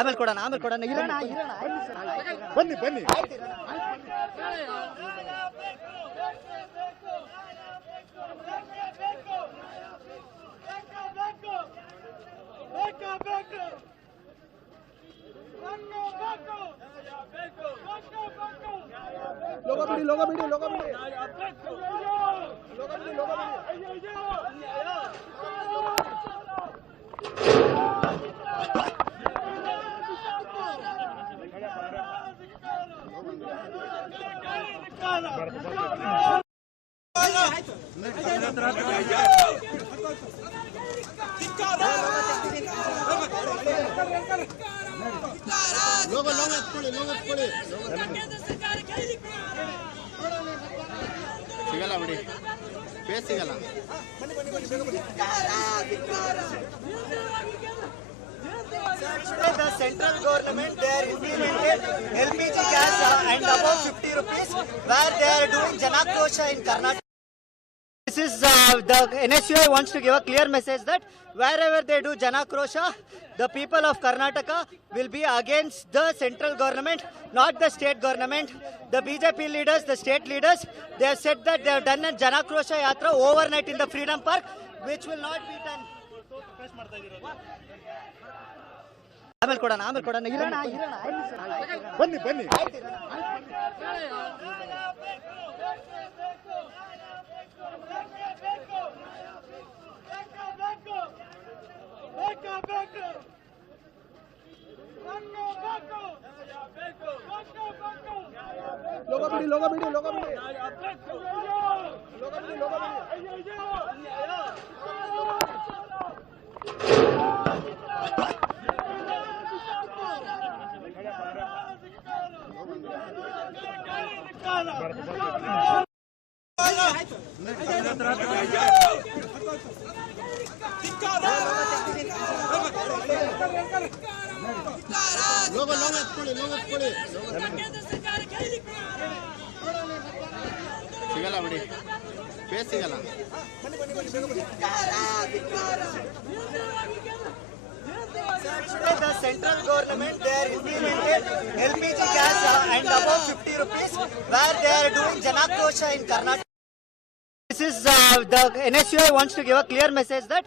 ಆಮೇಲೆ ಕೊಡೋಣ ಇರೋಣ ಬನ್ನಿ ಬನ್ನಿ ಲೋಗ ಬಿಡಿ ಸಿಗಲ್ಲ ಬಿಡಿ ಫೇಸ್ ಸಿಗಲ್ಲ. The central government, they are implemented LPG gas and above 50 rupees where they are doing Janakrosha in Karnataka. This is the NSUI wants to give a clear message that wherever they do Janakrosha, the people of Karnataka will be against the central government, not the state government. The BJP leaders, the state leaders, they have said that they have done a Janakrosha Yatra overnight in the Freedom Park, which will not be done. ಆಮೇಲೆ ಕೊಡೋಣ ಇರೋಣ ಬನ್ನಿ ಬನ್ನಿ ಲೋಗ ಬಿಡಿ ಸಿಗಲ್ಲ ಬಿಡಿ face ಸಿಗಲ್ಲ. The central government, they are implemented LPG gas and above 50 rupees where they are doing Janakrosha in Karnataka. This is the NSUI wants to give a clear message that